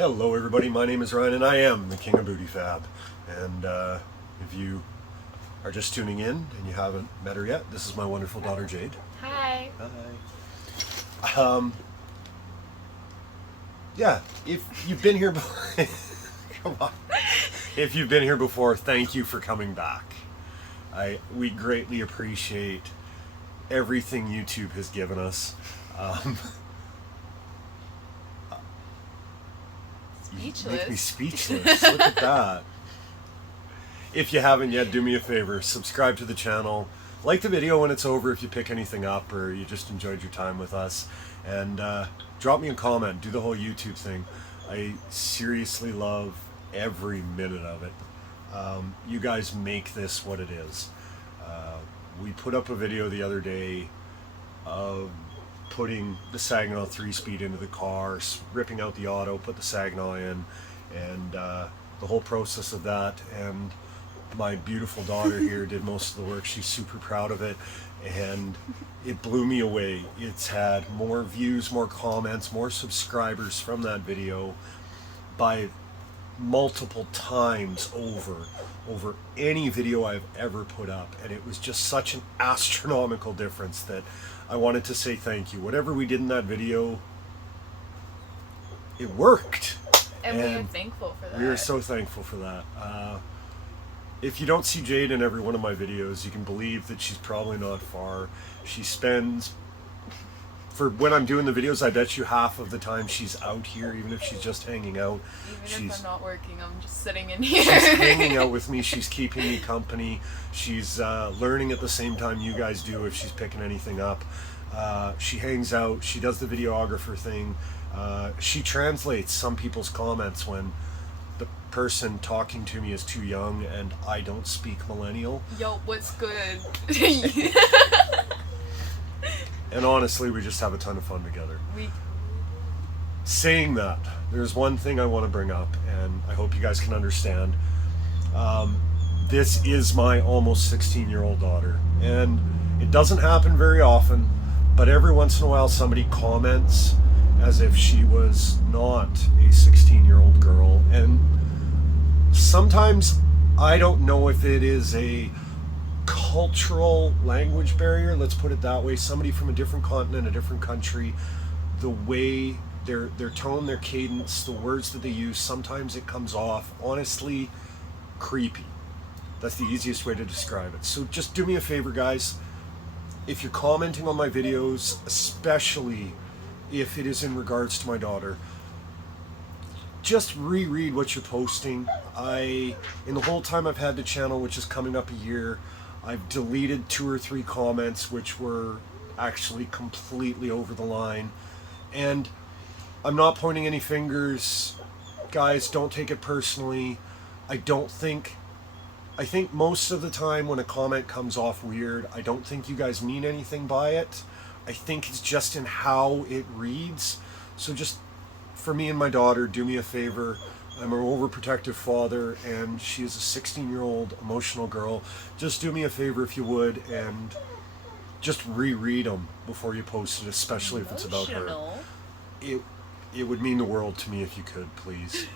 Hello everybody, my name is Ryan and I am the King of Booty Fab. And if you are just tuning in and you haven't met her yet, this is my wonderful daughter Jade. Hi. Hi. Yeah, if you've been here before, come on. If you've been here before, thank you for coming back. We greatly appreciate everything YouTube has given us. Speechless. You make me speechless. Look at that. If you haven't yet, do me a favor, subscribe to the channel, like the video when it's over if you pick anything up or you just enjoyed your time with us, and drop me a comment, do the whole YouTube thing. I seriously love every minute of it. You guys make this what it is. We put up a video the other day of putting the Saginaw 3-speed into the car, ripping out the auto, put the Saginaw in, and the whole process of that. And my beautiful daughter here did most of the work. She's super proud of it, and it blew me away. It's had more views, more comments, more subscribers from that video by multiple times over any video I've ever put up, and it was just such an astronomical difference that I wanted to say thank you. Whatever we did in that video, it worked, and we are thankful for that. We are so thankful for that. If you don't see Jade in every one of my videos, you can believe that she's probably not far. She spends, for when I'm doing the videos, I bet you half of the time she's out here, even if she's just hanging out. Even if I'm not working, I'm just sitting in here. She's hanging out with me, she's keeping me company, she's learning at the same time you guys do if she's picking anything up. She hangs out, she does the videographer thing, she translates some people's comments when the person talking to me is too young and I don't speak millennial. Yo, what's good? And honestly, we just have a ton of fun together. Saying that, there's one thing I want to bring up, and I hope you guys can understand. This is my almost 16-year-old daughter, and it doesn't happen very often, but every once in a while somebody comments as if she was not a 16-year-old girl, and sometimes I don't know if it is a cultural language barrier, let's put it that way. Somebody from a different continent, a different country, the way their tone, their cadence, the words that they use, sometimes it comes off honestly creepy. That's the easiest way to describe it. So just do me a favor, guys. If you're commenting on my videos, especially if it is in regards to my daughter, just reread what you're posting. In the whole time I've had the channel, which is coming up a year, I've deleted 2 or 3 comments which were actually completely over the line. And I'm not pointing any fingers. Guys, don't take it personally. I think most of the time when a comment comes off weird, I don't think you guys mean anything by it. I think it's just in how it reads. So just for me and my daughter, do me a favor. I'm an overprotective father, and she is a 16-year-old emotional girl. Just do me a favor if you would, and just reread them before you post it, especially if it's about her. It would mean the world to me if you could, please.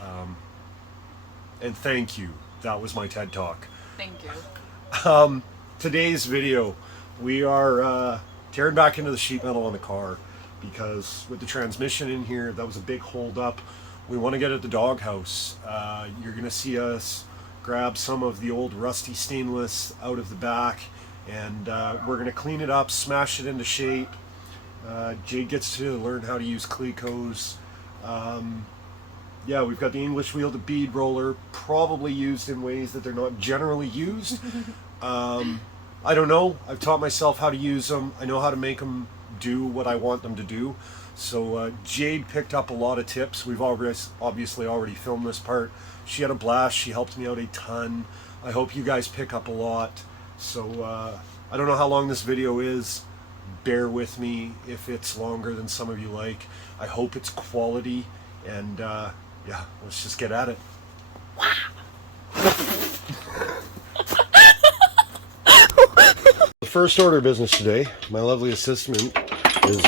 And thank you. That was my TED Talk. Thank you. Today's video, we are tearing back into the sheet metal on the car because with the transmission in here, that was a big hold up. We want to get at the doghouse. You're going to see us grab some of the old rusty stainless out of the back, and we're going to clean it up, smash it into shape. Jade gets to learn how to use Clecos. Yeah, we've got the English wheel, the bead roller, probably used in ways that they're not generally used. I don't know. I've taught myself how to use them. I know how to make them do what I want them to do. So Jade picked up a lot of tips. We've obviously already filmed this part. She had a blast. She helped me out a ton. I hope you guys pick up a lot. So I don't know how long this video is. Bear with me if it's longer than some of you like. I hope it's quality, and yeah, let's just get at it. The first order of business today, my lovely assistant is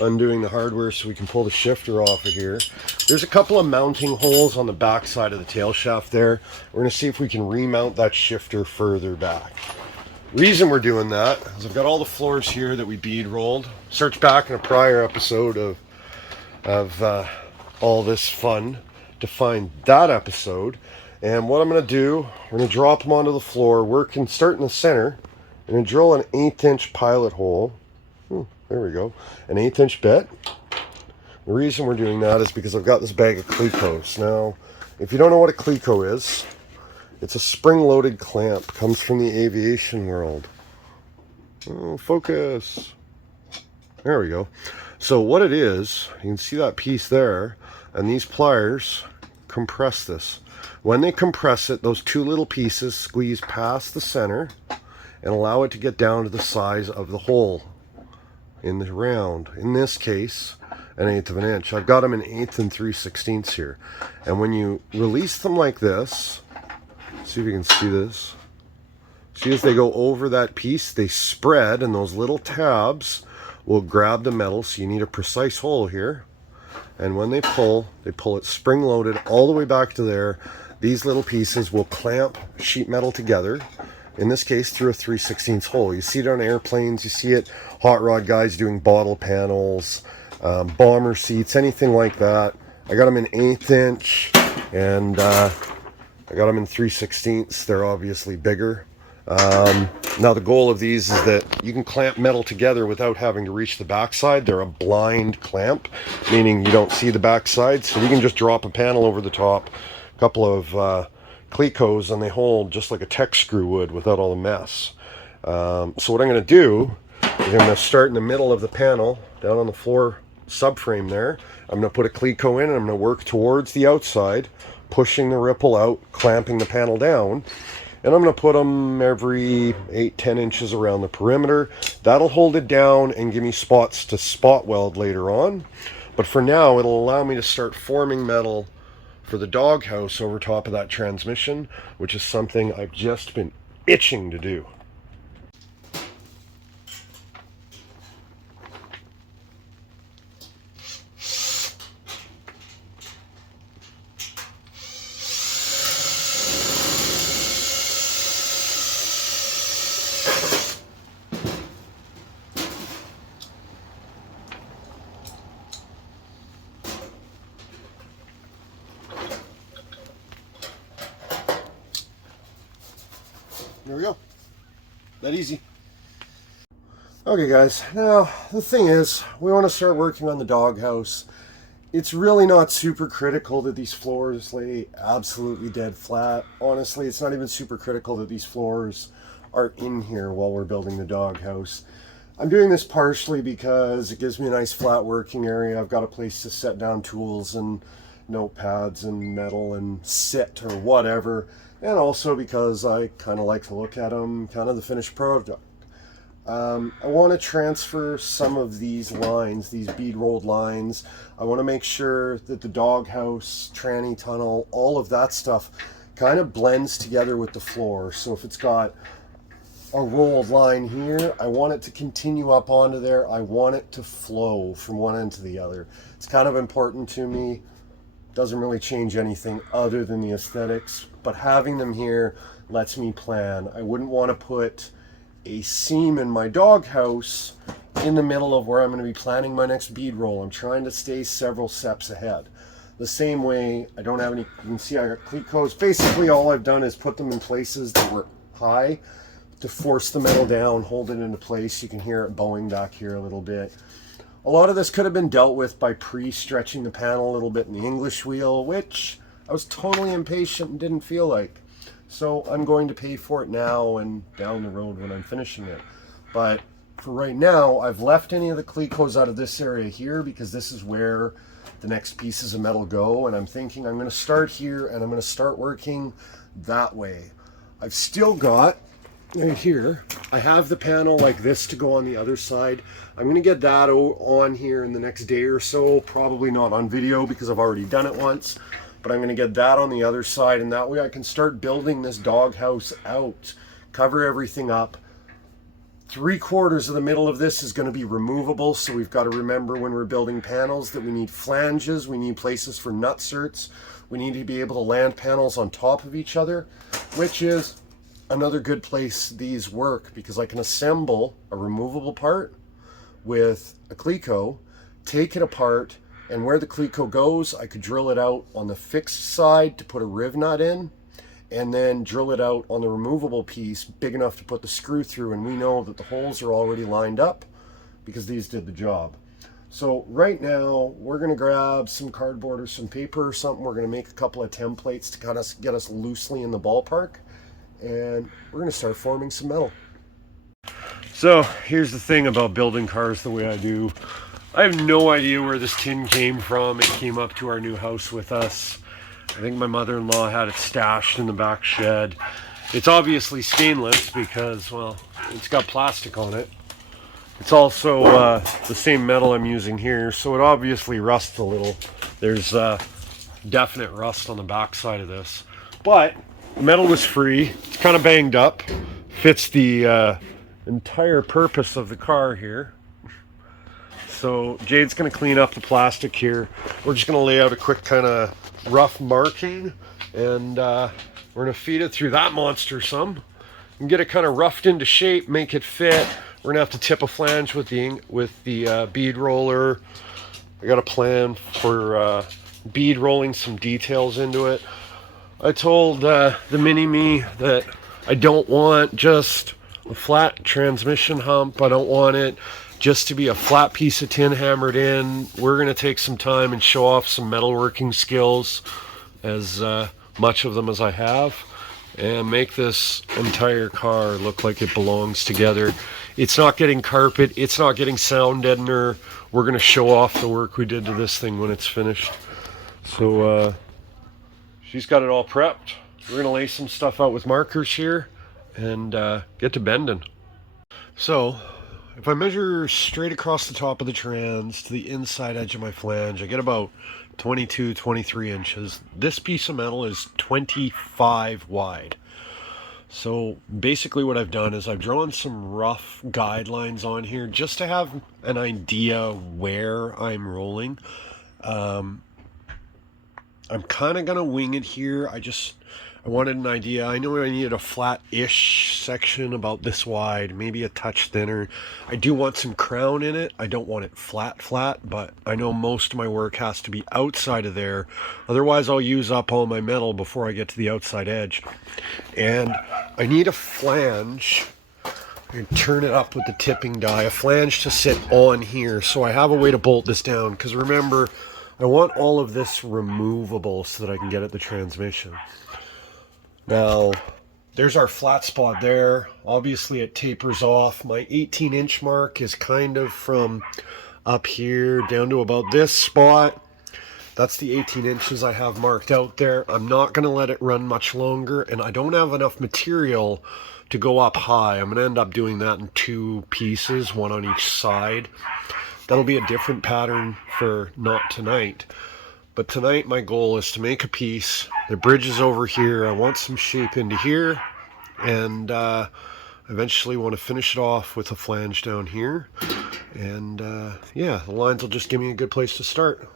undoing the hardware so we can pull the shifter off of here. There's a couple of mounting holes on the back side of the tail shaft there. We're going to see if we can remount that shifter further back. Reason we're doing that is I've got all the floors here that we bead rolled. Search back in a prior episode of all this fun to find that episode. And what I'm going to do, we're going to drop them onto the floor, work and start in the center. I'm going to drill an 1/8 inch pilot hole. There we go. An 1/8 inch bit. The reason we're doing that is because I've got this bag of Clecos. Now, if you don't know what a Cleco is, it's a spring-loaded clamp. Comes from the aviation world. Oh, focus. There we go. So what it is, you can see that piece there, and these pliers compress this. When they compress it, those two little pieces squeeze past the center and allow it to get down to the size of the hole in the round. In this case, 1/8 of an inch. I've got them in 1/8 and 3/16 here. And when you release them like this, see if you can see this. See, as they go over that piece, they spread, and those little tabs will grab the metal. So you need a precise hole here. And when they pull it spring-loaded all the way back to there. These little pieces will clamp sheet metal together, in this case through a 3/16 hole. You see it on airplanes, you see it hot rod guys doing bottle panels, bomber seats, anything like that. I got them in 1/8 inch, and I got them in 3/16. They're obviously bigger. Now the goal of these is that you can clamp metal together without having to reach the backside. They're a blind clamp, meaning you don't see the backside, so you can just drop a panel over the top, a couple of Clecos, and they hold just like a tech screw would without all the mess. So what I'm going to do is I'm going to start in the middle of the panel, down on the floor subframe there. I'm going to put a Cleco in, and I'm going to work towards the outside, pushing the ripple out, clamping the panel down. And I'm going to put them every 8-10 inches around the perimeter. That'll hold it down and give me spots to spot weld later on. But for now, it'll allow me to start forming metal for the doghouse over top of that transmission, which is something I've just been itching to do. There we go. That easy. Okay guys, now the thing is, we want to start working on the doghouse. It's really not super critical that these floors lay absolutely dead flat. Honestly, it's not even super critical that these floors are in here while we're building the doghouse. I'm doing this partially because it gives me a nice flat working area. I've got a place to set down tools and notepads and metal and sit or whatever. And also because I kind of like to look at them, kind of the finished product. I want to transfer some of these lines, these bead rolled lines. I want to make sure that the doghouse, tranny tunnel, all of that stuff kind of blends together with the floor. So if it's got a rolled line here, I want it to continue up onto there. I want it to flow from one end to the other. It's kind of important to me. Doesn't really change anything other than the aesthetics, but having them here lets me plan. I wouldn't want to put a seam in my doghouse in the middle of where I'm going to be planning my next bead roll. I'm trying to stay several steps ahead. The same way, I don't have any, you can see I got Clecos. Basically all I've done is put them in places that were high to force the metal down, hold it into place. You can hear it bowing back here a little bit. A lot of this could have been dealt with by pre-stretching the panel a little bit in the English wheel, which I was totally impatient and didn't feel like. So I'm going to pay for it now and down the road when I'm finishing it. But for right now, I've left any of the Clecos out of this area here because this is where the next pieces of metal go. And I'm thinking I'm going to start here and I'm going to start working that way. I've still got right here, I have the panel like this to go on the other side. I'm going to get that on here in the next day or so, probably not on video because I've already done it once, but I'm going to get that on the other side, and that way I can start building this doghouse out, cover everything up, 3/4 of the middle of this is going to be removable, so we've got to remember when we're building panels that we need flanges, we need places for nutserts, we need to be able to land panels on top of each other, which is another good place these work, because I can assemble a removable part with a Cleco, take it apart, and where the Cleco goes, I could drill it out on the fixed side to put a riv nut in, and then drill it out on the removable piece big enough to put the screw through, and we know that the holes are already lined up because these did the job. So right now we're going to grab some cardboard or some paper or something. We're going to make a couple of templates to kind of get us loosely in the ballpark, and we're going to start forming some metal. So here's the thing about building cars the way I do. I have no idea where this tin came from. It came up to our new house with us. I think my mother-in-law had it stashed in the back shed. It's obviously stainless because, well, it's got plastic on it. It's also the same metal I'm using here, so it obviously rusts a little. There's definite rust on the back side of this. But the metal was free. It's kind of banged up. Fits the entire purpose of the car here. So Jade's going to clean up the plastic here. We're just going to lay out a quick kind of rough marking, and we're going to feed it through that monster some and get it kind of roughed into shape, make it fit. We're going to have to tip a flange with the bead roller. I got a plan for bead rolling some details into it. I told the mini-me that I don't want just a flat transmission hump. I don't want it just to be a flat piece of tin hammered in. We're going to take some time and show off some metalworking skills, as much of them as I have, and make this entire car look like it belongs together. It's not getting carpet, it's not getting sound deadener. We're going to show off the work we did to this thing when it's finished. So she's got it all prepped. We're going to lay some stuff out with markers here and get to bending. So if I measure straight across the top of the trans to the inside edge of my flange, I get about 22, 23 inches. This piece of metal is 25 wide. So basically what I've done is I've drawn some rough guidelines on here just to have an idea where I'm rolling. I'm kind of going to wing it here. I wanted an idea. I know I needed a flat-ish section about this wide, maybe a touch thinner. I do want some crown in it. I don't want it flat, but I know most of my work has to be outside of there. Otherwise, I'll use up all my metal before I get to the outside edge. And I need a flange. And turn it up with the tipping die. A flange to sit on here, so I have a way to bolt this down. Because remember, I want all of this removable so that I can get at the transmission. Now, there's our flat spot there. Obviously, it tapers off. My 18-inch mark is kind of from up here down to about this spot. That's the 18 inches I have marked out there. I'm not going to let it run much longer, and I don't have enough material to go up high. I'm going to end up doing that in 2 pieces, one on each side. That'll be a different pattern for not tonight. But tonight my goal is to make a piece. The bridge is over here. I want some shape into here, and eventually want to finish it off with a flange down here. And yeah, the lines will just give me a good place to start.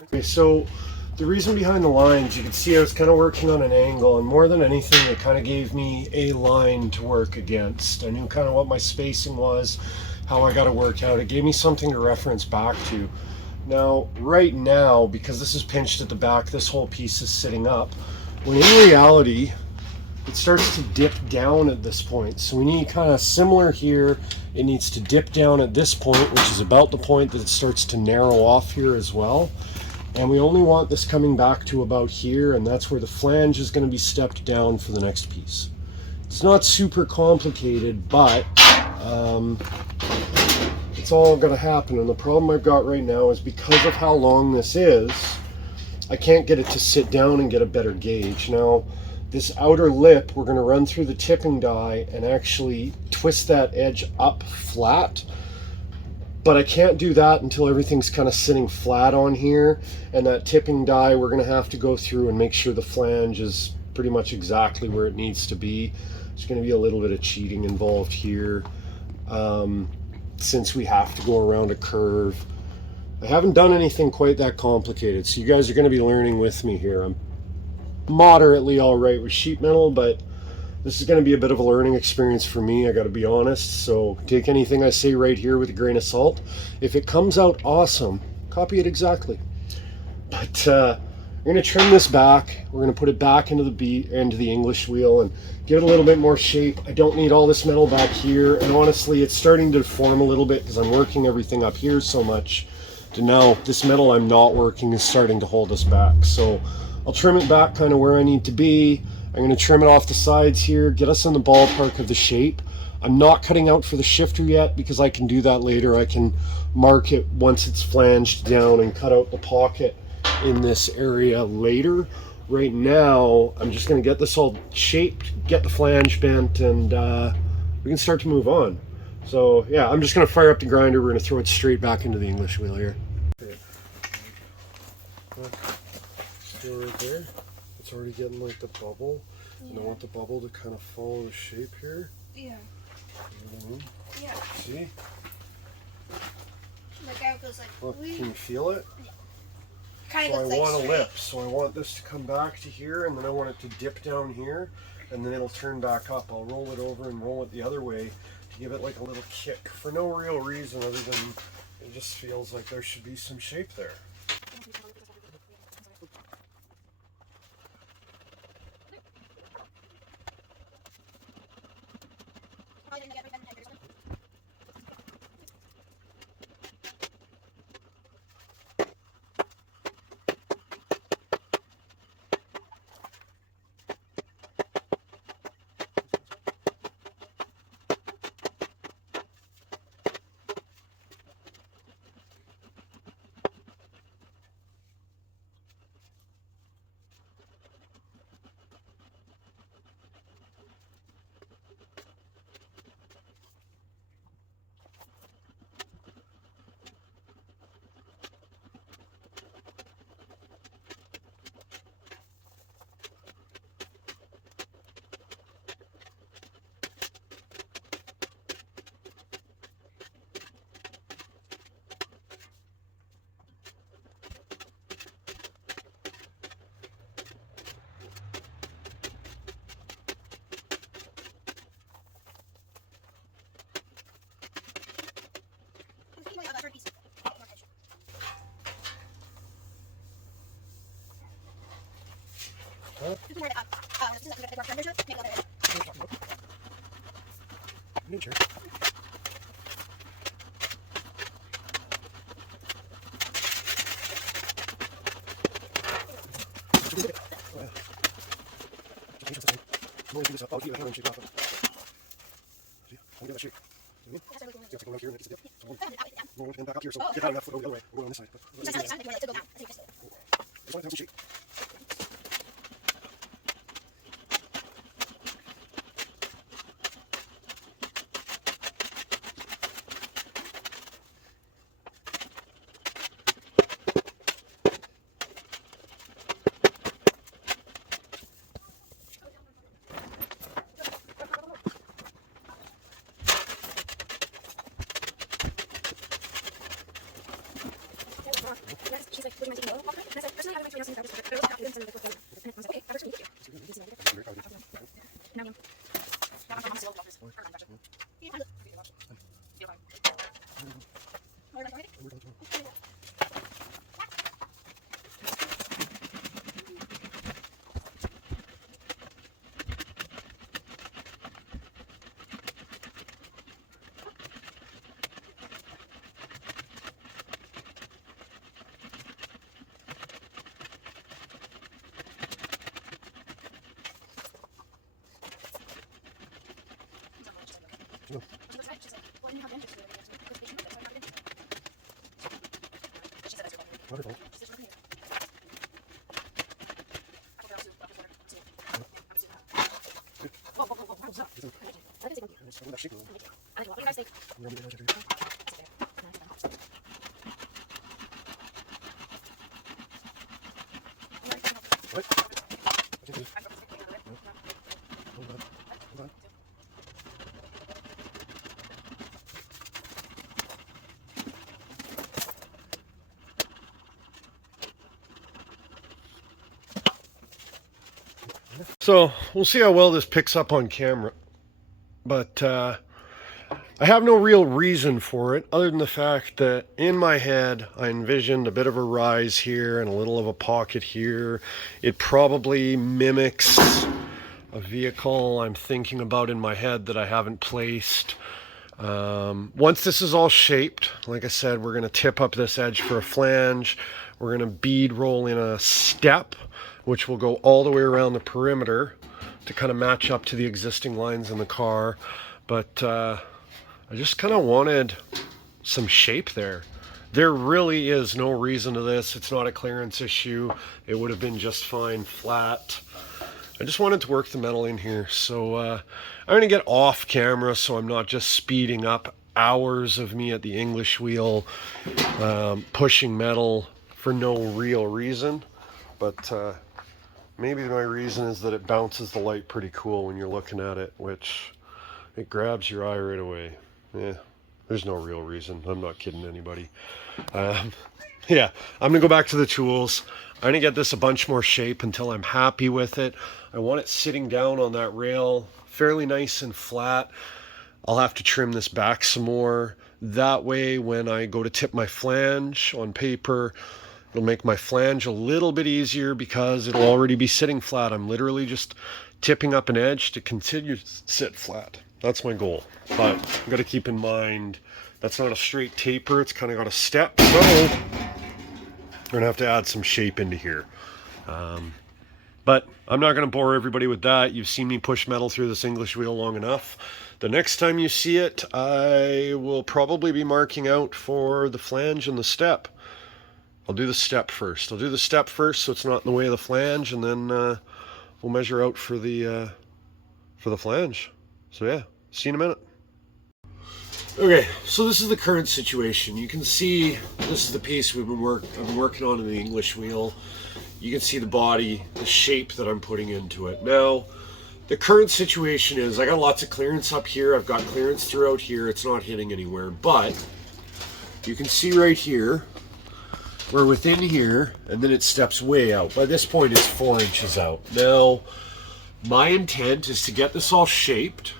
Okay, so the reason behind the lines, you can see I was kind of working on an angle, and more than anything, it kind of gave me a line to work against. I knew kind of what my spacing was, how I got to work out. It gave me something to reference back to. Now, right now, because this is pinched at the back, this whole piece is sitting up, when in reality, it starts to dip down at this point. So we need kind of similar here. It needs to dip down at this point, which is about the point that it starts to narrow off here as well. And we only want this coming back to about here, and that's where the flange is going to be stepped down for the next piece. It's not super complicated, but it's all going to happen. And the problem I've got right now is because of how long this is, I can't get it to sit down and get a better gauge. Now, this outer lip, we're going to run through the tipping die and actually twist that edge up flat. But I can't do that until everything's kind of sitting flat on here. And that tipping die, we're going to have to go through and make sure the flange is pretty much exactly where it needs to be. There's going to be a little bit of cheating involved here, since we have to go around a curve. I haven't done anything quite that complicated, so you guys are going to be learning with me here. I'm moderately all right with sheet metal, but this is going to be a bit of a learning experience for me, I got to be honest. So take anything I say right here with a grain of salt. If it comes out awesome, copy it exactly. But we're going to trim this back. We're going to put it back into the English wheel and give it a little bit more shape. I don't need all this metal back here, and honestly, it's starting to deform a little bit because I'm working everything up here so much. To now, this metal I'm not working is starting to hold us back. So I'll trim it back kind of where I need to be. I'm going to trim it off the sides here, get us in the ballpark of the shape. I'm not cutting out for the shifter yet because I can do that later. I can mark it once it's flanged down and cut out the pocket in this area later. Right now, I'm just going to get this all shaped, get the flange bent, and we can start to move on. So yeah, I'm just going to fire up the grinder. We're going to throw it straight back into the English wheel here. Still right there. It's already getting like the bubble, and I want the bubble to kind of follow the shape here. Yeah. You know what I mean? Yeah. See? Like how it goes like. Look, can you feel it? Yeah. Kind So of I looks want like a lip, so I want this to come back to here, and then I want it to dip down here, and then it'll turn back up. I'll roll it over and roll it the other way to give it like a little kick for no real reason other than it just feels like there should be some shape there. Nature. She's like, would you mind taking a look? And I said, personally, I would like to announce the but I was happy with them, and I was like, okay, that works for me. Now, No. She's like, well, you have interest in it. She said that's your fault. Wonderful. She said, So we'll see how well this picks up on camera, but I have no real reason for it other than the fact that in my head I envisioned a bit of a rise here and a little of a pocket here. It probably mimics a vehicle I'm thinking about in my head that I haven't placed. Once this is all shaped, like I said, we're going to tip up this edge for a flange. We're going to bead roll in a step, which will go all the way around the perimeter to kind of match up to the existing lines in the car. But I just kind of wanted some shape there. There really is no reason to this. It's not a clearance issue. It would have been just fine flat. I just wanted to work the metal in here. So I'm going to get off camera so I'm not just speeding up hours of me at the English wheel pushing metal for no real reason. But maybe my reason is that it bounces the light pretty cool when you're looking at it, which it grabs your eye right away. Yeah, there's no real reason. I'm not kidding anybody. Yeah, I'm gonna go back to the tools. I'm gonna get this a bunch more shape until I'm happy with it. I want it sitting down on that rail fairly nice and flat. I'll have to trim this back some more. That way when I go to tip my flange on paper, it'll make my flange a little bit easier because it'll already be sitting flat. I'm literally just tipping up an edge to continue to sit flat. That's my goal. But I've got to keep in mind that's not a straight taper. It's kind of got a step. So we're going to have to add some shape into here. But I'm not going to bore everybody with that. You've seen me push metal through this English wheel long enough. The next time you see it, I will probably be marking out for the flange and the step. I'll do the step first. I'll do the step first so it's not in the way of the flange, and then we'll measure out for the flange. So yeah, see you in a minute. Okay, so this is the current situation. You can see this is the piece I've been working on in the English wheel. You can see the body, the shape that I'm putting into it. Now, the current situation is I got lots of clearance up here. I've got clearance throughout here. It's not hitting anywhere, but you can see right here, we're within here, and then it steps way out. By this point, it's 4 inches out. Now, my intent is to get this all shaped,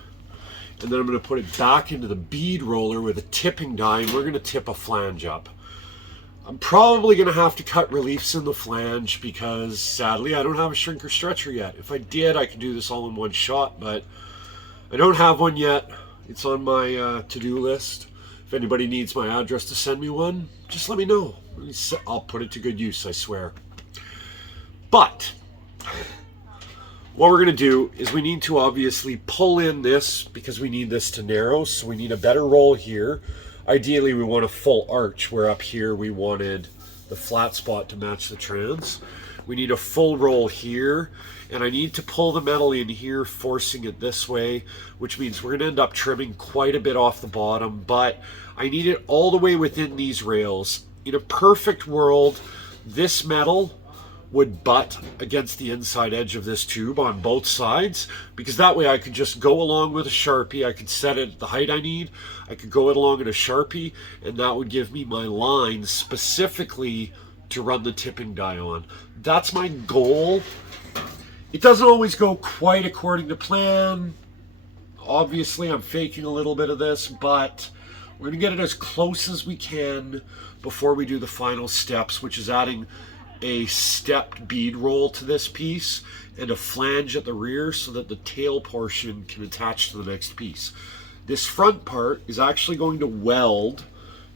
and then I'm going to put it back into the bead roller with a tipping die, and we're going to tip a flange up. I'm probably going to have to cut reliefs in the flange because, sadly, I don't have a shrinker stretcher yet. If I did, I could do this all in one shot, but I don't have one yet. It's on my to-do list. If anybody needs my address to send me one, just let me know. I'll put it to good use, I swear. But what we're going to do is we need to obviously pull in this because we need this to narrow. So we need a better roll here. Ideally, we want a full arch, where up here we wanted the flat spot to match the trans. We need a full roll here, and I need to pull the metal in here, forcing it this way, which means we're going to end up trimming quite a bit off the bottom, but I need it all the way within these rails. In a perfect world, this metal would butt against the inside edge of this tube on both sides, because that way I could just go along with a Sharpie. I could set it at the height I need. I could go it along at a Sharpie, and that would give me my lines specifically to run the tipping die on. That's my goal. It doesn't always go quite according to plan. Obviously, I'm faking a little bit of this, but we're going to get it as close as we can before we do the final steps, which is adding a stepped bead roll to this piece and a flange at the rear so that the tail portion can attach to the next piece. This front part is actually going to weld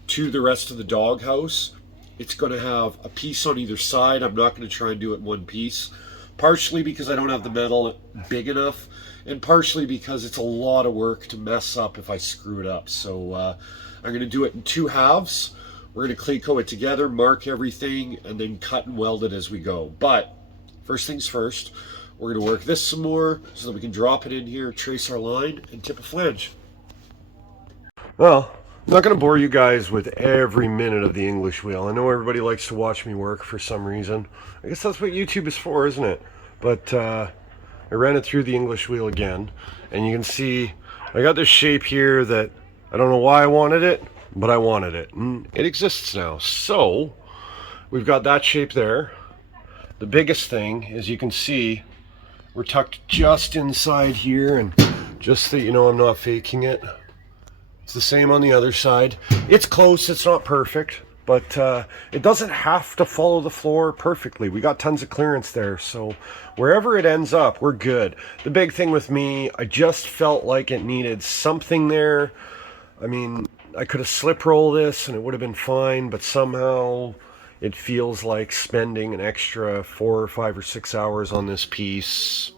to the rest of the doghouse. It's going to have a piece on either side. I'm not going to try and do it in one piece, partially because I don't have the metal big enough, and partially because it's a lot of work to mess up if I screw it up. So I'm going to do it in 2 halves. We're going to Cleco it together, mark everything, and then cut and weld it as we go. But first things first, we're going to work this some more so that we can drop it in here, trace our line, and tip a flange. Well, I'm not going to bore you guys with every minute of the English wheel. I know everybody likes to watch me work for some reason. I guess that's what YouTube is for, isn't it? But I ran it through the English wheel again, and you can see I got this shape here that I don't know why I wanted it, but I wanted it, and it exists now. So we've got that shape there. The biggest thing is you can see we're tucked just inside here, and just so you know I'm not faking it, it's the same on the other side. It's close, it's not perfect, but it doesn't have to follow the floor perfectly. We got tons of clearance there, so wherever it ends up, we're good. The big thing with me, I just felt like it needed something there. I mean, I could have slip rolled this and it would have been fine, but somehow it feels like spending an extra 4 or 5 or 6 hours on this piece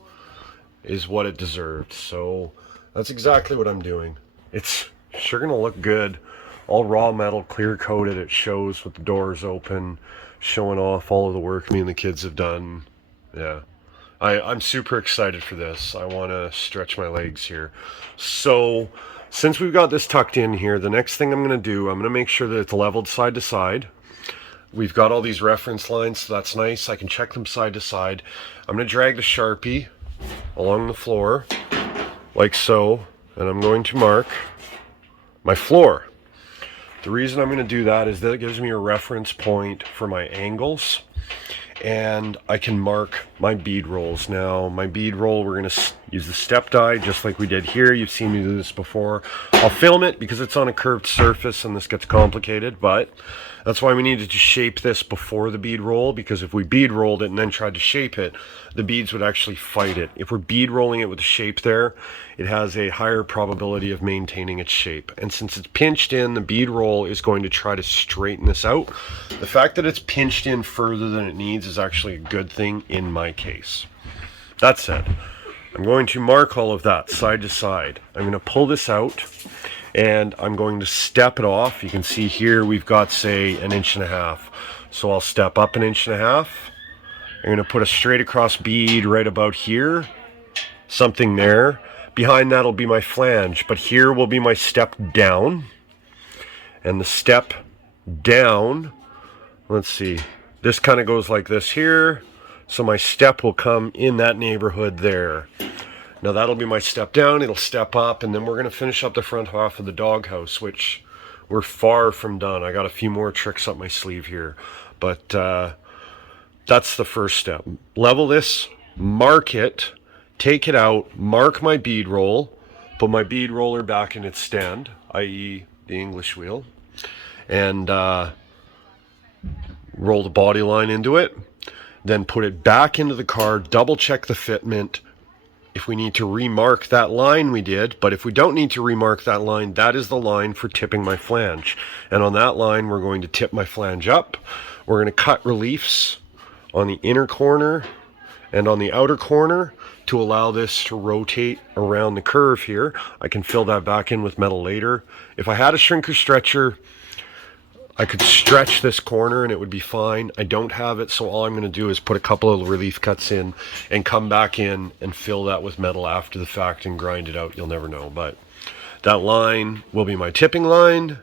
is what it deserved. So that's exactly what I'm doing. It's sure gonna look good. All raw metal, clear coated. It shows with the doors open, showing off all of the work me and the kids have done. Yeah, I'm super excited for this. I want to stretch my legs here. So since we've got this tucked in here, the next thing I'm going to do, I'm going to make sure that it's leveled side to side. We've got all these reference lines, so that's nice. I can check them side to side. I'm going to drag the Sharpie along the floor, like so, and I'm going to mark my floor. The reason I'm going to do that is that it gives me a reference point for my angles, and I can mark my bead rolls. Now, my bead roll, we're going to use the step die just like we did here. You've seen me do this before. I'll film it because it's on a curved surface and this gets complicated, but that's why we needed to shape this before the bead roll, because if we bead rolled it and then tried to shape it, the beads would actually fight it. If we're bead rolling it with a shape there, it has a higher probability of maintaining its shape. And since it's pinched in, the bead roll is going to try to straighten this out. The fact that it's pinched in further than it needs is actually a good thing in my case. That said, I'm going to mark all of that side to side. I'm going to pull this out and I'm going to step it off. You can see here we've got, say, 1.5 inches. So I'll step up 1.5 inches. I'm going to put a straight across bead right about here, something there. Behind that will be my flange, but here will be my step down. And the step down, let's see, this kind of goes like this here. So my step will come in that neighborhood there. Now that'll be my step down, it'll step up, and then we're going to finish up the front half of the doghouse, which we're far from done. I got a few more tricks up my sleeve here, but that's the first step. Level this, mark it, take it out, mark my bead roll, put my bead roller back in its stand, i.e. the English wheel, and roll the body line into it, then put it back into the car, double check the fitment, if we need to remark that line, we did. But if we don't need to remark that line, that is the line for tipping my flange. And on that line, we're going to tip my flange up. We're going to cut reliefs on the inner corner and on the outer corner to allow this to rotate around the curve here. I can fill that back in with metal later. If I had a shrinker stretcher, I could stretch this corner and it would be fine. I don't have it, so all I'm going to do is put a couple of relief cuts in and come back in and fill that with metal after the fact and grind it out. You'll never know, but that line will be my tipping line.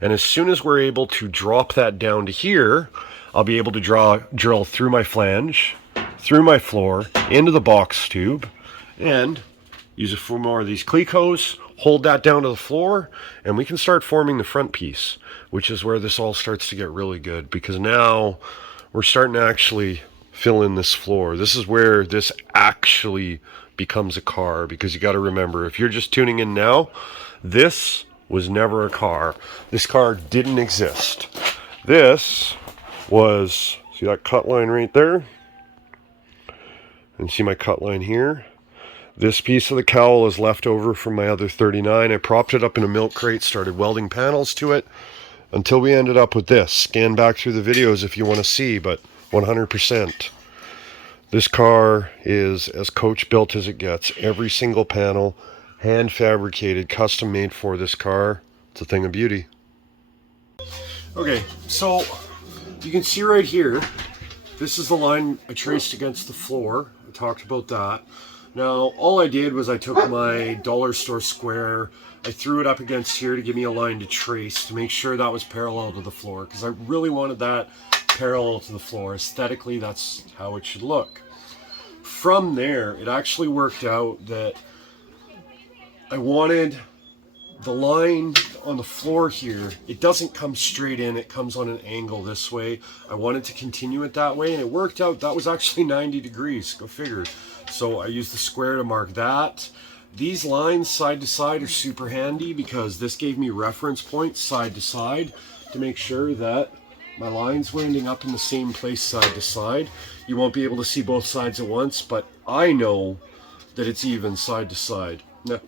And as soon as we're able to drop that down to here, I'll be able to drill through my flange, through my floor, into the box tube, and use a few more of these Clecos, hold that down to the floor, and we can start forming the front piece, which is where this all starts to get really good, because now we're starting to actually fill in this floor. This is where this actually becomes a car, because you got to remember, if you're just tuning in now, this was never a car. This car didn't exist. This was, see that cut line right there? And see my cut line here? This piece of the cowl is left over from my other 39. I propped it up in a milk crate, started welding panels to it until we ended up with this. Scan back through the videos if you want to see, but 100%. This car is as coach built as it gets. Every single panel, hand fabricated, custom made for this car. It's a thing of beauty. Okay, so you can see right here, this is the line I traced against the floor. I talked about that. Now, all I did was I took my dollar store square, I threw it up against here to give me a line to trace to make sure that was parallel to the floor, because I really wanted that parallel to the floor. Aesthetically, that's how it should look. From there, it actually worked out that I wanted the line on the floor here, it doesn't come straight in, it comes on an angle this way. I wanted to continue it that way, and it worked out. That was actually 90 degrees, go figure. So I used the square to mark that. These lines side to side are super handy because this gave me reference points side to side to make sure that my lines were ending up in the same place side to side. You won't be able to see both sides at once, but I know that it's even side to side. Now,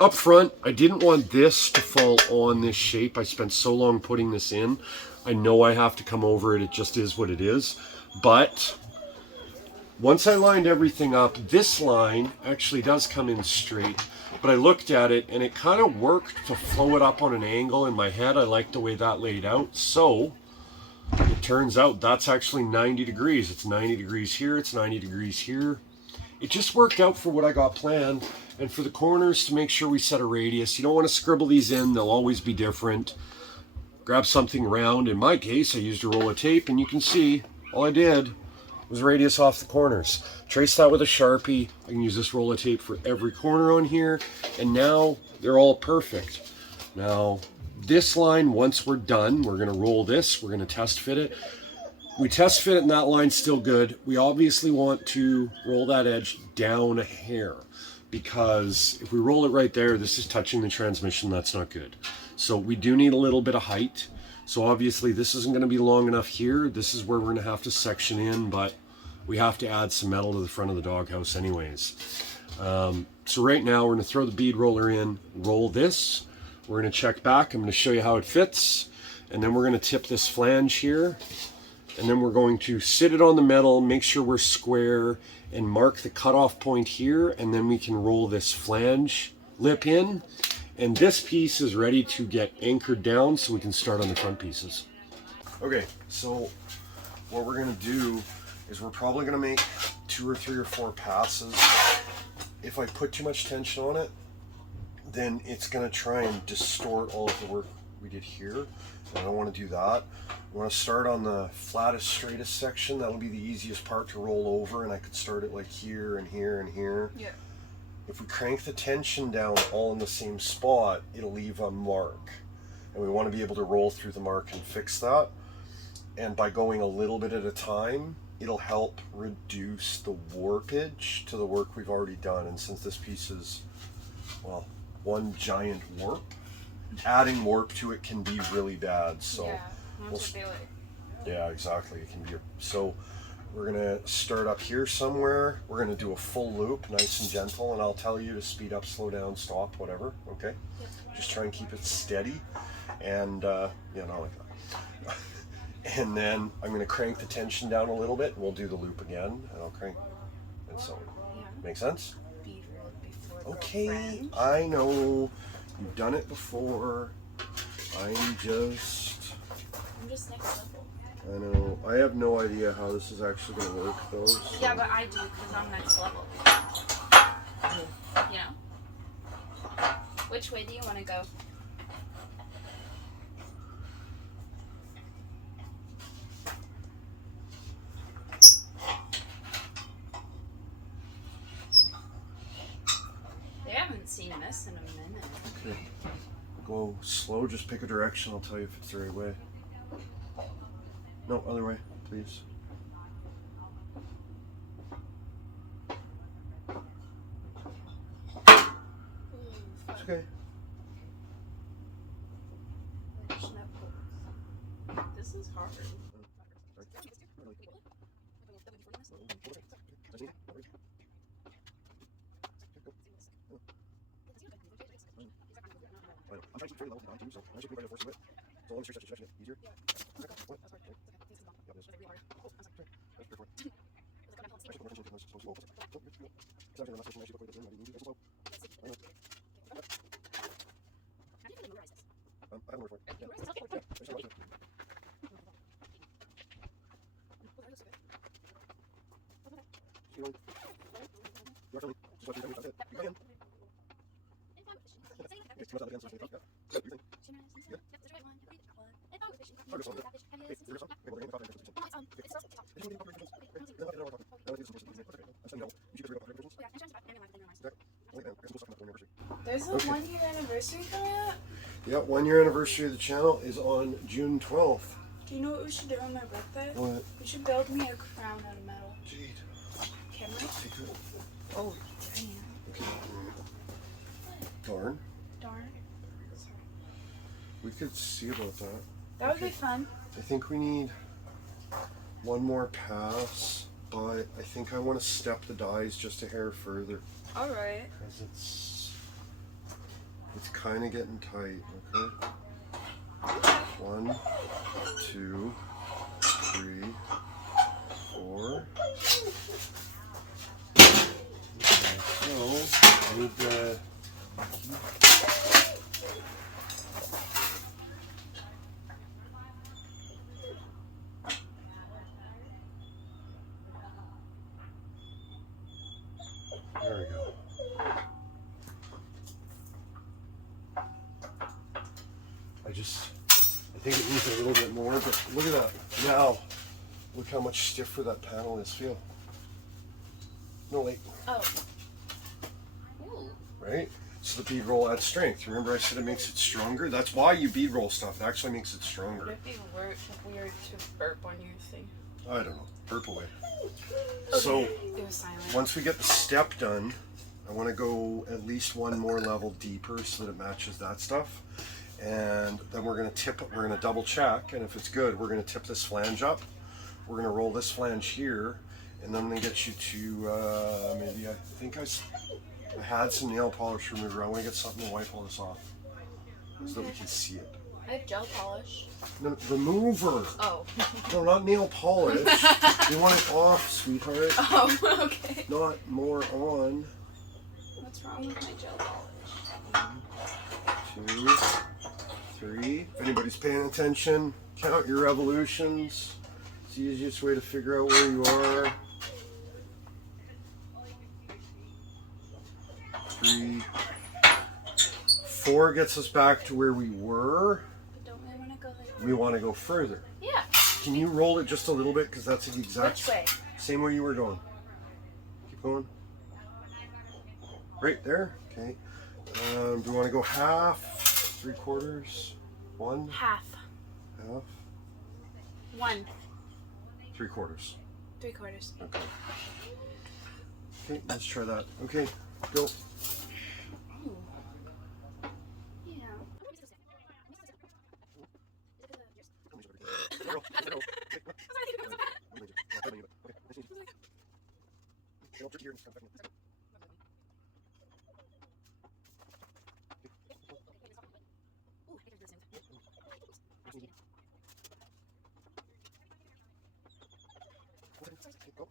up front, I didn't want this to fall on this shape. I spent so long putting this in. I know I have to come over it. It just is what it is. But once I lined everything up, this line actually does come in straight. But I looked at it and it kind of worked to flow it up on an angle in my head. I liked the way that laid out. So it turns out that's actually 90 degrees. It's 90 degrees here. It's 90 degrees here. It just worked out for what I got planned. And for the corners, to make sure we set a radius. You don't want to scribble these in. They'll always be different. Grab something round. In my case, I used a roll of tape, and you can see all I did was radius off the corners. Trace that with a Sharpie. I can use this roll of tape for every corner on here. And now they're all perfect. Now, this line, once we're done, we're going to roll this. We're going to test fit it. We test fit it and that line's still good. We obviously want to roll that edge down a hair, because if we roll it right there, this is touching the transmission. That's not good. So we do need a little bit of height. So obviously this isn't going to be long enough here. This is where we're going to have to section in, but we have to add some metal to the front of the doghouse anyways. So right now we're going to throw the bead roller in, roll this. We're going to check back. I'm going to show you how it fits. And then we're going to tip this flange here. And then we're going to sit it on the metal, make sure we're square, and mark the cutoff point here, and then we can roll this flange lip in. And this piece is ready to get anchored down so we can start on the front pieces. Okay, so what we're going to do is we're probably going to make 2 or 3 or 4 passes. If I put too much tension on it, then it's going to try and distort all of the work we did here. I don't want to do that. I want to start on the flattest, straightest section. That'll be the easiest part to roll over, and I could start it like here and here and here. Yeah. If we crank the tension down all in the same spot, it'll leave a mark. And we want to be able to roll through the mark and fix that. And by going a little bit at a time, it'll help reduce the warpage to the work we've already done. And since this piece is, well, one giant warp, adding warp to it can be really bad. So yeah, that's what they like. yeah, exactly. It can be so We're gonna start up here somewhere. We're gonna do a full loop, nice and gentle, and I'll tell you to speed up, slow down, stop, whatever, okay? Yep. Just try and keep it steady, and not like that. And then I'm gonna crank the tension down a little bit, and we'll do the loop again, and I'll crank, and so, Yeah. make sense? Bead roll before the Okay, flange. I know, you've done it before, I'm just next level. I know. I have no idea how this is actually going to work, though. So. Yeah, but I do because I'm next level. You know? Which way do you want to go? They haven't seen this in a minute. Okay. Go slow. Just pick a direction. I'll tell you if it's the right way. No, other way, please. It's okay. This is hard. I'm trying to keep training levels down too, so I'm actually going to force a bit. So let me stretch it easier. I have more for it. There's a 1-year anniversary coming up. Yeah, 1-year anniversary of the channel is on June 12th. Do you know what we should do on my birthday? What? We should build me a crown out of metal. Jade. Camera? Take it. Oh, damn. Okay. Darn. Darn. We could see about that. That would be fun. I think we need one more pass, but I think I want to step the dies just a hair further. Alright. Because it's kind of getting tight, okay? 1, 2, 3, 4. Okay, so I need the there we go. I think it needs a little bit more, but look at that. Now, look how much stiffer that panel is. Feel. No, wait. Oh. Ooh. Right? So the bead roll adds strength. Remember I said it makes it stronger? That's why you bead roll stuff. It actually makes it Would stronger. it be weird to burp on your thing? I don't know. Burp away. Okay. So, It was silent. once we get the step done, I want to go at least one more level deeper so that it matches that stuff. And then we're going to tip it, we're going to double check, and if it's good, we're going to tip this flange up. We're going to roll this flange here, and then I'm going to get you to, maybe, I think I had some nail polish remover. I want to get something to wipe all this off so that we can see it. I have gel polish. No, remover. Oh. No, not nail polish. You want it off, sweetheart. Oh, okay. Not more on. What's wrong with my gel polish? 2, 3. If anybody's paying attention, count your revolutions. It's the easiest way to figure out where you are. 3. 4 gets us back to where we were. But don't we want to go like We want to go further. Yeah. Can you roll it just a little bit? Because that's the exact Which way? same way you were going. Keep going. Right there. Okay. Do you want to go half, 3/4, 1, Half. half, 1. 3/4? 3/4. Okay. Okay, let's try that. Okay, go. Ooh. Yeah. go.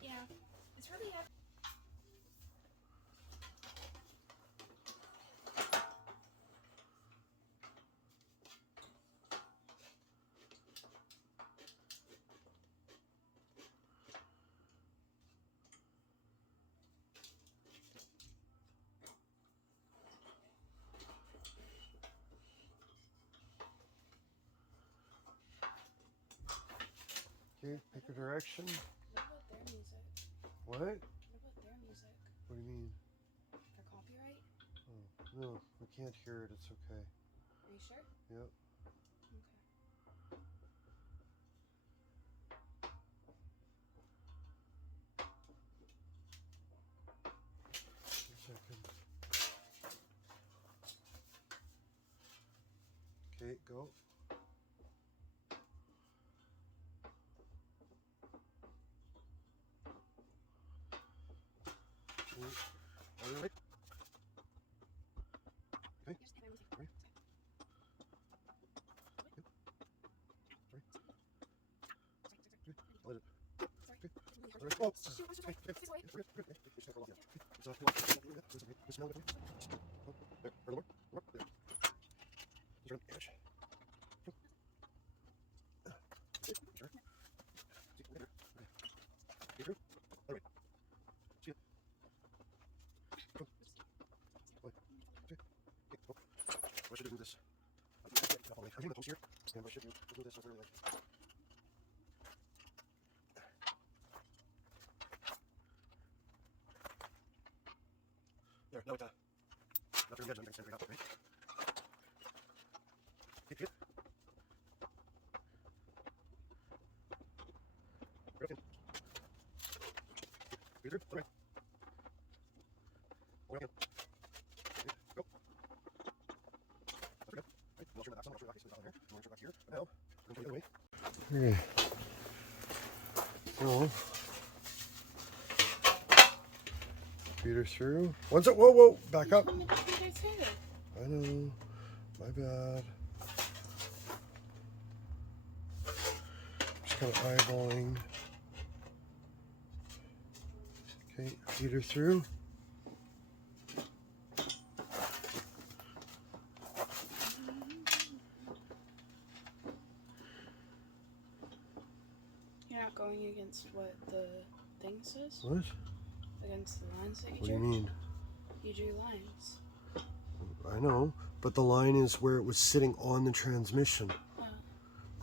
Yeah. It's really heavy. Okay, pick a direction. What about their music? What? What about their music? What do you mean? For copyright? Oh, no, we can't hear it. It's okay. Are you sure? Yep. Okay. A second. Okay, go. Okay. Are you ready? Okay. Sorry. I'll let it. Okay. All right. Oh, okay. Okay. Okay. Just roll off. It's come on. Just smell it. Oh, there. Furthermore. More. There. Just run. Edge. Sure. See, okay, there. Okay. Get through. All right. See it. Go. Okay. See. Okay. Go. Why should I do this? I'm doing the post here. And why should you do this over like? There. Now it's not turning the edge. I'm going to stand right up. Right. Hit. Right in. Get through. All right. All right. Okay. Go. That's good. Right. I'll turn that up some. I'll turn back down here. I'll turn back here. Now, we're going to go the other way. Okay. So, feed her through. Once it, whoa, back up. I know. My bad. Just kind of eyeballing. Okay, feed her through. You're not going against what the thing says? What? Against the lines that you What do you drew? mean? You drew lines. I know, but the line is where it was sitting on the transmission,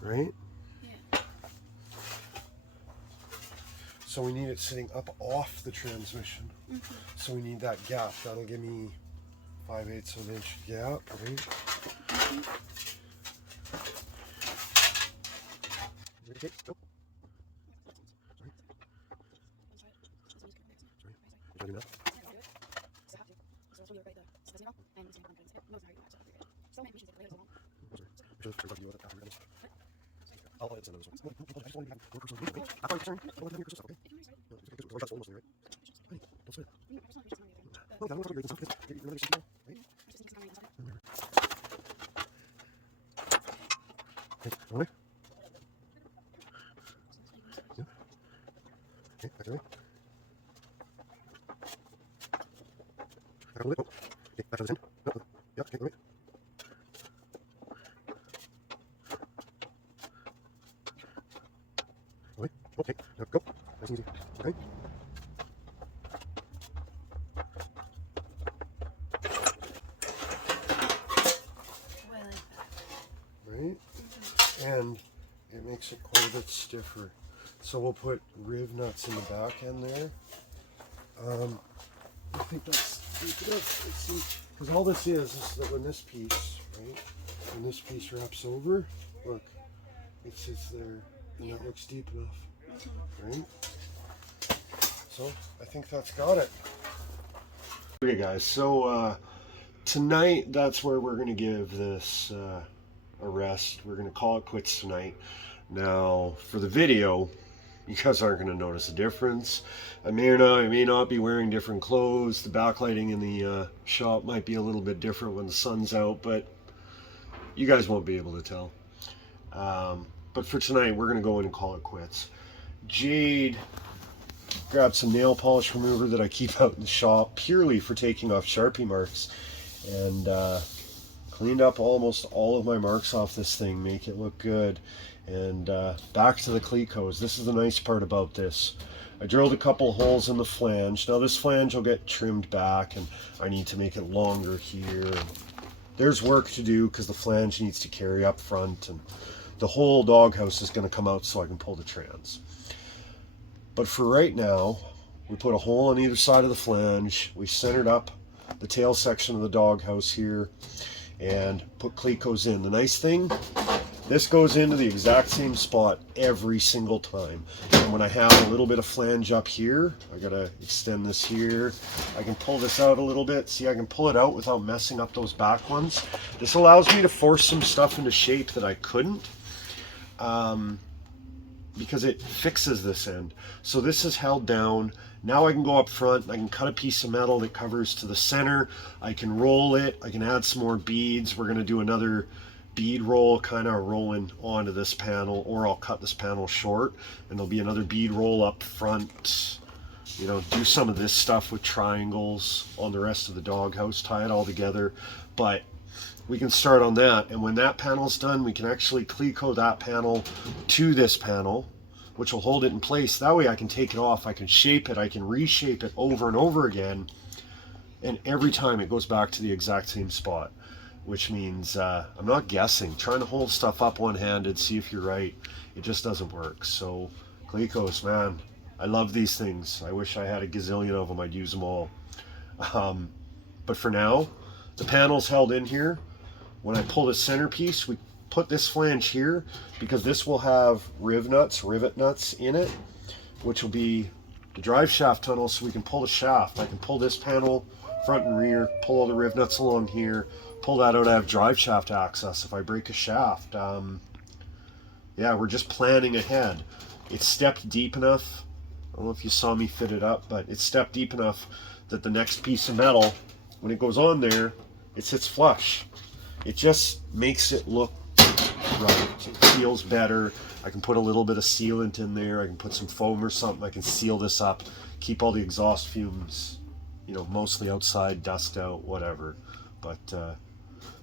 right? Yeah. So we need it sitting up off the transmission. Mm-hmm. So we need that gap. That'll give me 5/8 of an inch gap, right? Mm-hmm. Okay, go. Sorry. Sorry. You're doing that? I'll let it send this one. I just wanted to have one person. Okay. I thought you were concerned. I don't want to have your crystal, okay? No, it's okay. Or that's almost there, right? Honey, don't sweat. No, that one's not your stuff. You're another secret, right? Okay, on there. Yeah. Okay, back there. Back on the lip. Oh. Okay, back to the end. No, no. Yeah, okay, wait. Wait. Okay, now go. Nice and easy. Okay. Right? And it makes it quite a bit stiffer. So we'll put riv nuts in the back end there. I think that's deep enough. Let's see. Because all this is that when this piece, right, when this piece wraps over, look, it sits there, and that looks deep enough, right? So I think that's got it. Okay, guys. So tonight, that's where we're going to give this a rest. We're going to call it quits tonight. Now, for the video, you guys aren't going to notice a difference. I may not be wearing different clothes. The backlighting in the shop might be a little bit different when the sun's out, but you guys won't be able to tell. But for tonight, we're going to go in and call it quits. Jade grabbed some nail polish remover that I keep out in the shop purely for taking off Sharpie marks, and cleaned up almost all of my marks off this thing, make it look good. And back to the Clecos. This is the nice part about this. I drilled a couple holes in the flange. Now this flange will get trimmed back, and I need to make it longer here. There's work to do because the flange needs to carry up front, and the whole doghouse is going to come out so I can pull the trans. But for right now, we put a hole on either side of the flange. We centered up the tail section of the doghouse here and put Clecos in. The nice thing, this goes into the exact same spot every single time. And when I have a little bit of flange up here, I gotta extend this here. I can pull this out a little bit. See, I can pull it out without messing up those back ones. This allows me to force some stuff into shape that I couldn't, because it fixes this end. So this is held down. Now I can go up front, I can cut a piece of metal that covers to the center. I can roll it, I can add some more beads. We're gonna do another bead roll, kind of rolling onto this panel, or I'll cut this panel short and there'll be another bead roll up front. You know, do some of this stuff with triangles on the rest of the doghouse, tie it all together. But we can start on that, and when that panel's done, we can actually Cleco that panel to this panel, which will hold it in place. That way I can take it off, I can shape it, I can reshape it over and over again, and every time it goes back to the exact same spot. Which means I'm not guessing. Trying to hold stuff up one-handed, see if you're right, it just doesn't work. So Clecos, man, I love these things. I wish I had a gazillion of them. I'd use them all. But for now, the panel's held in here. When I pull the centerpiece, we put this flange here because this will have rivet nuts in it, which will be the drive shaft tunnel, so we can pull the shaft. I can pull this panel front and rear, pull all the rivet nuts along here, pull that out, I have drive shaft access if I break a shaft. Yeah, we're just planning ahead. It's stepped deep enough. I don't know if you saw me fit it up, but it's stepped deep enough that the next piece of metal, when it goes on there, it sits flush. It just makes it look right. It feels better. I can put a little bit of sealant in there. I can put some foam or something. I can seal this up, keep all the exhaust fumes, you know, mostly outside, dust out, whatever. But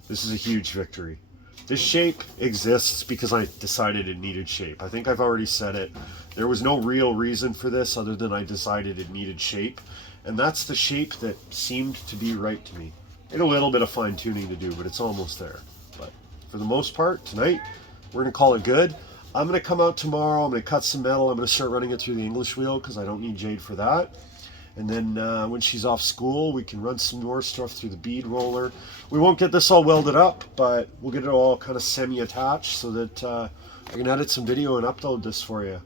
this is a huge victory. This shape exists because I decided it needed shape. I think I've already said it. There was no real reason for this other than I decided it needed shape. And that's the shape that seemed to be right to me. And a little bit of fine tuning to do, but it's almost there. But for the most part, tonight, we're gonna call it good. I'm gonna come out tomorrow, I'm gonna cut some metal, I'm gonna start running it through the English wheel because I don't need Jade for that. And then when she's off school, we can run some more stuff through the bead roller. We won't get this all welded up, but we'll get it all kind of semi-attached so that I can edit some video and upload this for you.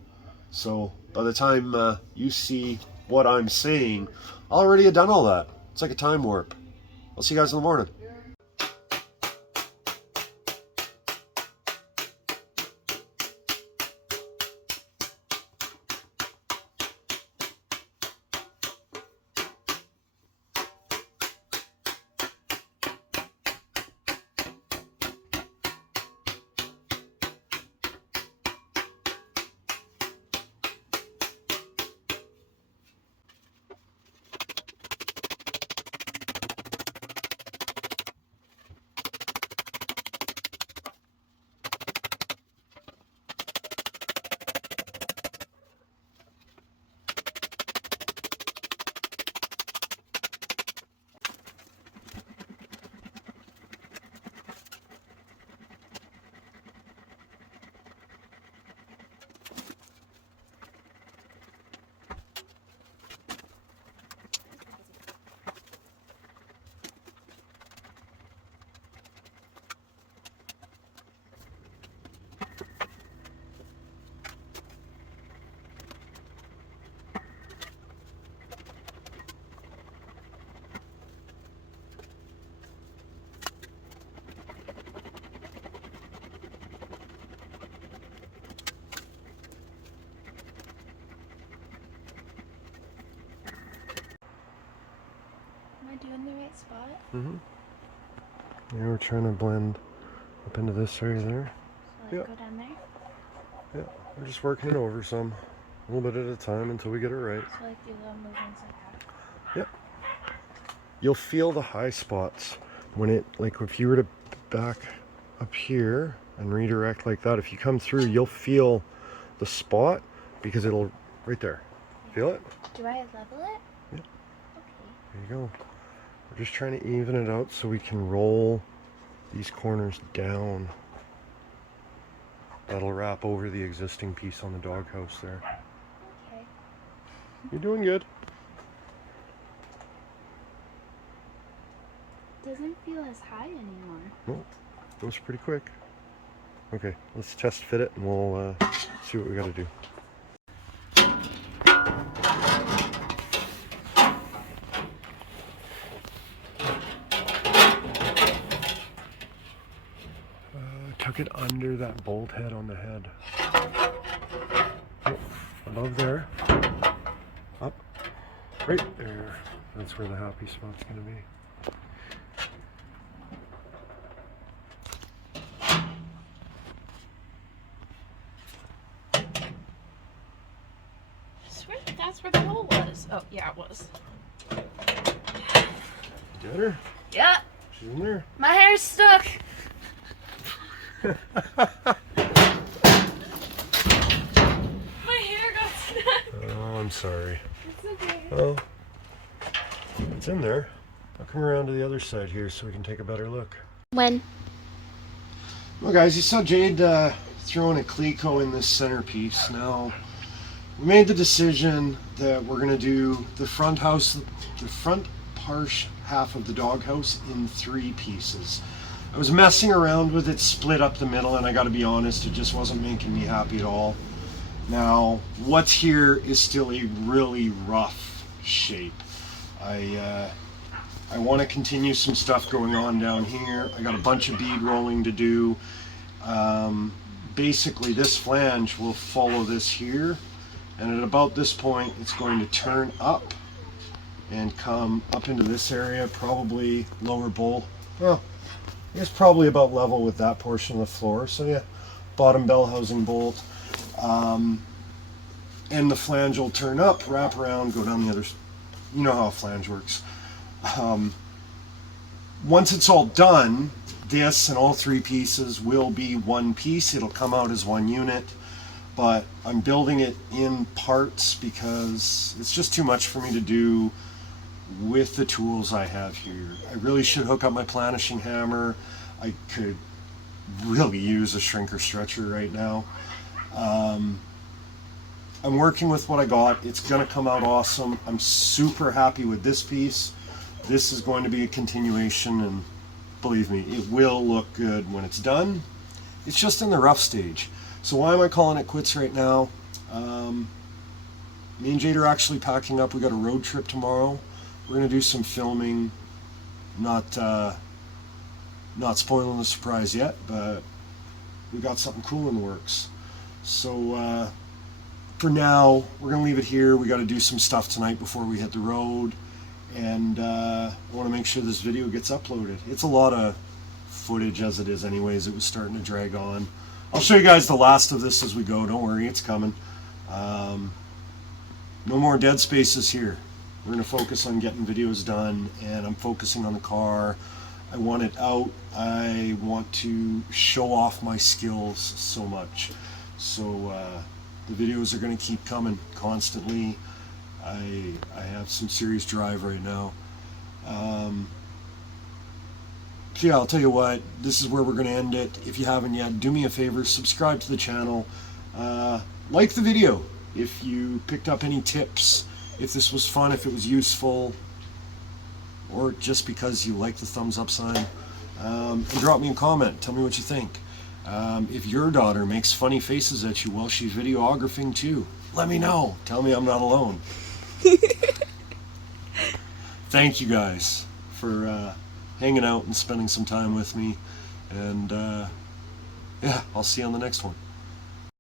So by the time you see what I'm saying, I'll already have done all that. It's like a time warp. I'll see you guys in the morning. Yeah, we're trying to blend up into this area there. So Yeah. go down there. Yeah, we're just working it over some, a little bit at a time until we get it right. So like do the movements like that. Yep. You'll feel the high spots when it, like if you were to back up here and redirect like that, if you come through, you'll feel the spot because it'll, right there. Feel it? Do I level it? Yeah. Okay. There you go. We're just trying to even it out so we can roll these corners down. That'll wrap over the existing piece on the doghouse there. Okay. You're doing good. Doesn't feel as high anymore. No, goes pretty quick. Okay, let's test fit it and we'll see what we gotta do. Tuck it under that bolt head on the head. Oh, above there. Up. Right there. That's where the happy spot's gonna be. I swear that's where the hole was. Oh, yeah, it was. Get her? Yeah. She's in there. My hair's stuck. My hair got stuck. Oh, I'm sorry. It's okay. Oh, it's in there. I'll come around to the other side here so we can take a better look. When? Well, guys, you saw Jade throwing a Cleco in this centerpiece. Now, we made the decision that we're going to do the front part half of the doghouse in 3 pieces. I was messing around with it, split up the middle, and I got to be honest, it just wasn't making me happy at all. Now, what's here is still a really rough shape. I want to continue some stuff going on down here. I got a bunch of bead rolling to do. Basically, this flange will follow this here, and at about this point, it's going to turn up and come up into this area, probably lower bowl. Well, it's probably about level with that portion of the floor. So yeah, bottom bell housing bolt. And the flange will turn up, wrap around, go down the other. You know how a flange works. Once it's all done, this and all 3 pieces will be one piece. It'll come out as one unit, but I'm building it in parts because it's just too much for me to do with the tools I have here. I really should hook up my planishing hammer. I could really use a shrinker stretcher right now. I'm working with what I got. It's gonna come out awesome. I'm super happy with this piece. This is going to be a continuation, and believe me, it will look good when it's done. It's just in the rough stage. So why am I calling it quits right now? Me and Jade are actually packing up. We got a road trip tomorrow. We're gonna do some filming. Not spoiling the surprise yet, but we got something cool in the works. So for now, we're gonna leave it here. We got to do some stuff tonight before we hit the road, and I want to make sure this video gets uploaded. It's a lot of footage as it is anyways. It was starting to drag on. I'll show you guys the last of this as we go. Don't worry, it's coming. No more dead spaces here. We're going to focus on getting videos done, and I'm focusing on the car. I want it out. I want to show off my skills so much. So the videos are going to keep coming constantly. I have some serious drive right now. Yeah, I'll tell you what, this is where we're going to end it. If you haven't yet, do me a favor, subscribe to the channel. Like the video if you picked up any tips, if this was fun, if it was useful, or just because you like the thumbs up sign. And drop me a comment, tell me what you think. If your daughter makes funny faces at you while she's videographing too, let me know. Tell me I'm not alone. Thank you guys for hanging out and spending some time with me. And yeah, I'll see you on the next one.